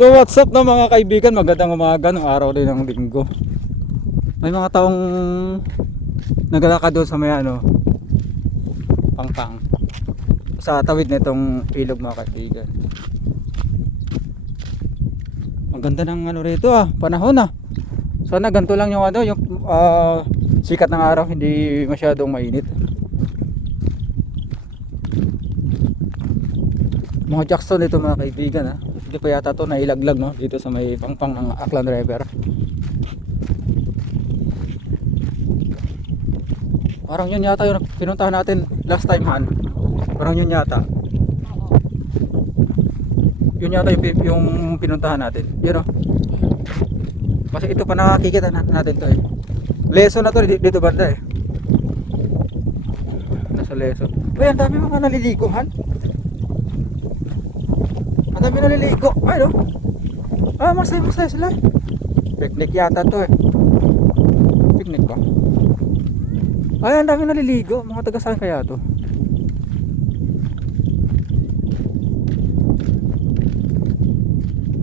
So what's up na mga kaibigan, magandang umaga ng araw din ng linggo. May mga taong naglalakad doon sa may pangpang sa tawid nitong ilog mga kaibigan. Ang ganda ng rito panahon Sana ganito lang yung yung sikat ng araw, hindi masyadong mainit. Mga Jackson ito mga kaibigan Hindi pa yata to nailaglag dito sa may pangpang ng Aklan River. Parang yun yata yung pinuntahan natin last time Parang yun yata. Yun yata yung pinuntahan natin. Yun Kasi ito pa nakikita natin to Leso na to dito banda Nasa Leso. Uy, ang dami mga naliliguhan. Ang dami naliligo. Ay masaya sila. Picnic yata to Picnic ba? Ay, ang dami naliligo. Mga taga saan kaya to?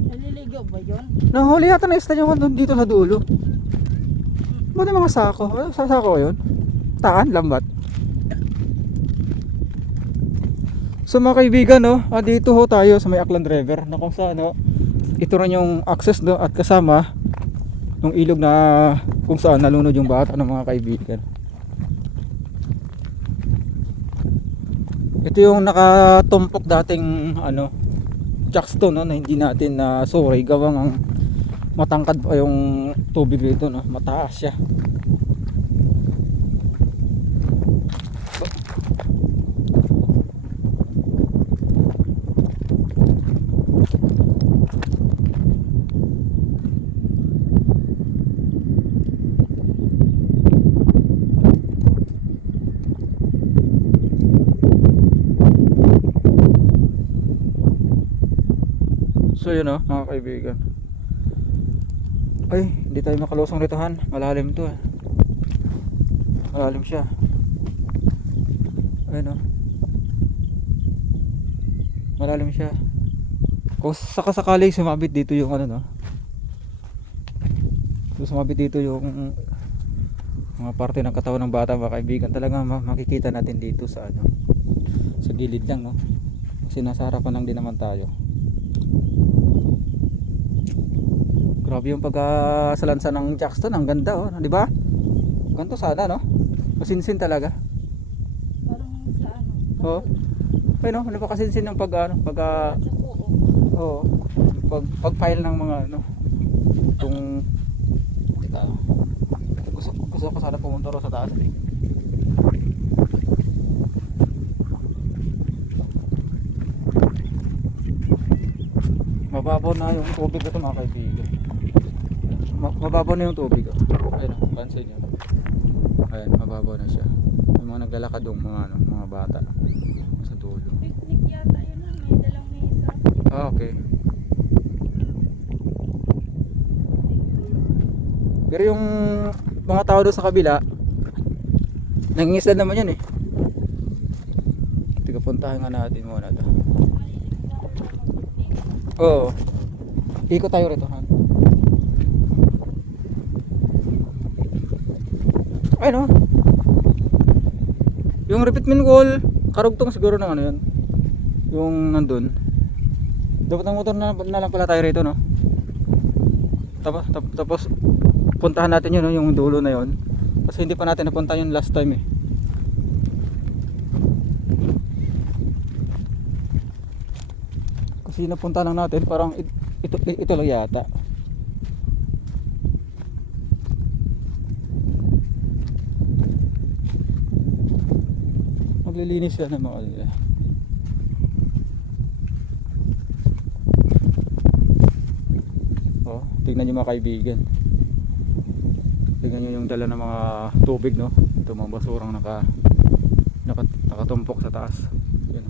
Naliligo ba yun? Nahuli yata na isda yung dito sa dulo. Buti mga sako. Sa sako yun? Taan, lambat. So mga kaibigan dito tayo sa may Aklan River na kung saan ito rin yung access at kasama yung ilog na kung saan nalunod yung bata ng mga kaibigan. Ito yung nakatumpok dating jackstone na hindi natin na sorry gawang ang matangkad pa yung tubig dito mataas siya. So yun mga kaibigan. Ay, hindi tayo makalusong dito malalim to Malalim siya. Ayun malalim siya. Kung sakasakali sumabit dito yung sumabit dito yung mga parte ng katawan ng bata mga kaibigan, talagang makikita natin dito sa sa gilid lang kasi nasa harapan lang din naman tayo. Grabe yung pagkasalansan ng Jackson, ang ganda di ba? Ganto sana masinsin talaga. Parang sa Ay ano pa kasinsin ng pag file ng mga kung gusto ko sana pumunta ro sa taas Mababaw na yung tubig ito mga kaibigan. Mababaw na yung tubig Ayun pansin nyo. Ayun, mababaw na siya. Yung mga naglalakad yung mga bata sa dulo. picnic yata yun may dalang mesa. Okay. Pero yung mga tao doon sa kabila nangingisda naman yan Tiga puntahan nga natin muna ito. Oo. Ikot tayo rito Ay yung repeatment wall karugtong siguro ng yan yung nandun. Dapat ang motor na lang pala tayo rito Tapos puntahan natin yun yung dulo na yun kasi hindi pa natin napunta yun last time kasi napunta lang natin parang ito lang yata. Maglilinis yan ng mga nila. Tignan nyo mga kaibigan, tignan nyo yung dala ng mga tubig ito mga basurang nakatumpok sa taas. Yan.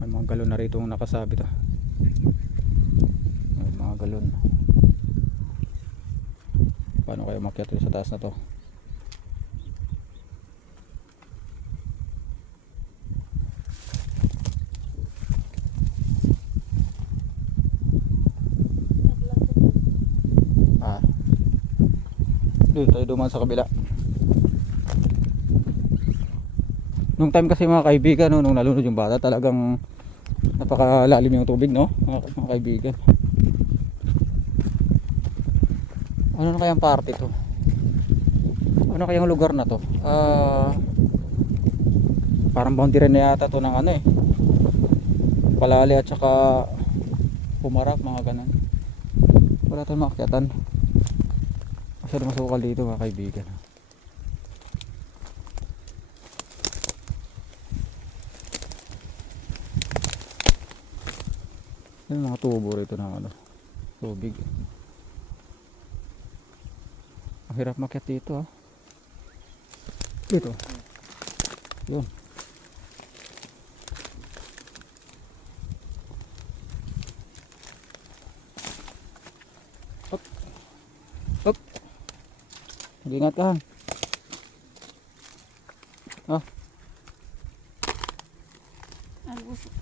May mga galon na rito nakasabit may mga galon. Paano kayo makyat sa taas na to? Doon tayo dumaan sa kabila. Nung time kasi mga kaibigan, no, nung nalunod yung bata, talagang napakalalim yung tubig, no, mga kaibigan. Ano na kayang party to? Ano kayang lugar na to? Parang boundary na yata to ng ano eh, Palali at saka Pumarap, mga ganun. Wala tayong makakyatan. Masyado masukal dito mga kaibigan. Yan mga tubo rito ng ano, tubig. Ang hirap makyat dito, ah. Dito. Yun. Up. Up. Mag-ingat ka. Ah. Ang usok.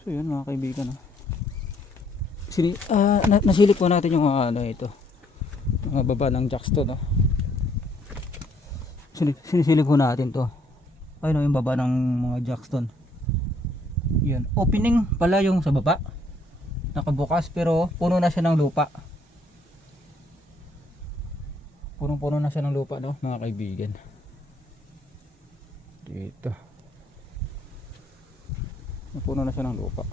So yun mga kaibigan, ah. Nasilip po natin yung ano ito, mga baba ng jackstone, no? Sinisilip po natin to. Ayun, yung baba ng mga jackstone. Yan, opening pala yung sa baba, nakabukas, pero puno na siya ng lupa. Punong-puno na siya ng lupa, no mga kaibigan. Dito puno na siya ng lupa.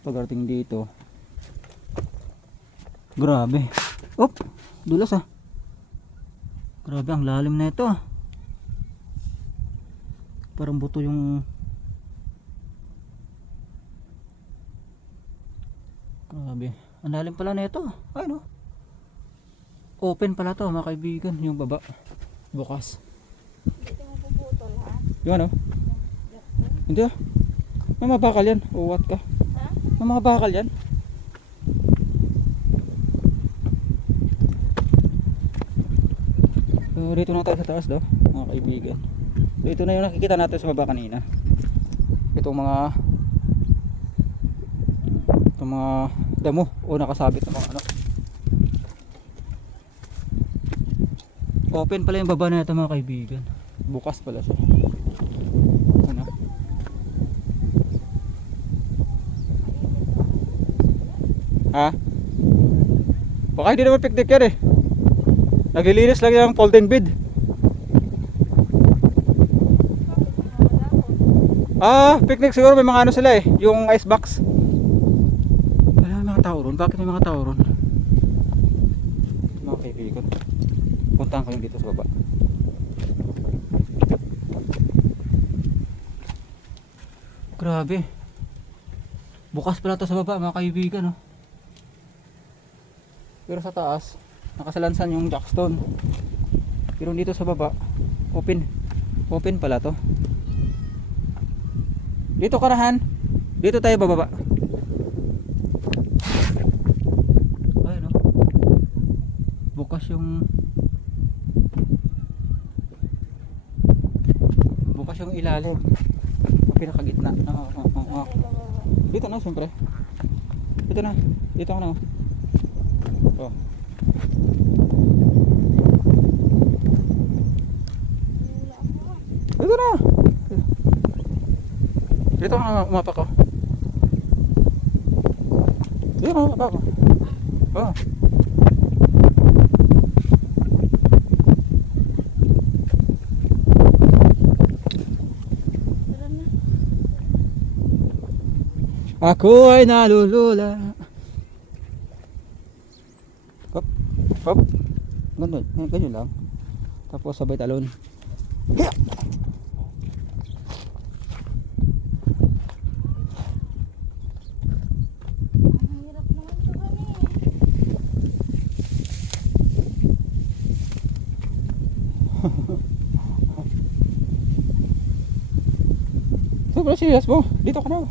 Pagdating dito, grabe. Op, dulas, ah. Grabe, ang lalim na ito, ah. Parang buto yung, grabe, ang lalim pala na ito. Ay no, open pala to mga kaibigan, yung baba bukas. Dito mo puputol, ha? Yung ano? Hindi, ah. May mga bakal yan. Uwat ka. Ha? May mga bakal yan. So, dito na tayo sa taas, do, mga kaibigan. So, ito na yung nakikita natin sa baba kanina. Itong mga damo o nakasabit na mga ano. Open pala yung baba na ito mga kaibigan. Bukas pala siya. Ano? Ha? Baka hindi naman picnic yan eh. Naglilinis lang yung folding bed. Picnic siguro, may mga ano sila eh, yung ice box. Wala mga tao ron. Bakit may mga tao ron? Mga kaibigan, puntahan kayo dito sa baba. Grabe, bukas pala to sa baba mga kaibigan, no? Pero sa taas nakasalansan yung jackstone. Pero dito sa baba open pala to. Dito karahan, dito tayo bababa. Ayun, no? Bukas yung ilalim, ang pinakagitna. Dito na siyempre. Dito ka na. Oh. Dito na. Dito ka na, umapak ko. Dito ka na, umapak ko. Oh. Ako ay nalulula. Hop, hop. Ganyan lang. Tapos sabay talon. Hiya! Ang hirap naman ito kami. Sobrang serious mo. Dito ka na.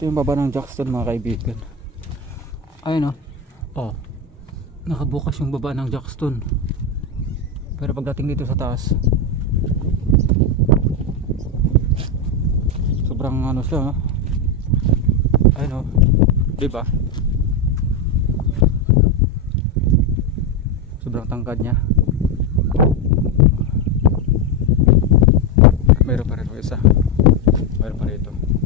Ito yung baba ng Jackson mga kaibigan. Ayun oh. Nakabukas yung baba ng Jackson. Pero pagdating dito sa taas, sobrang ano siya, ayun oh. Diba? Sobrang tangkad niya. Meron pa rin isa. Meron pa rito.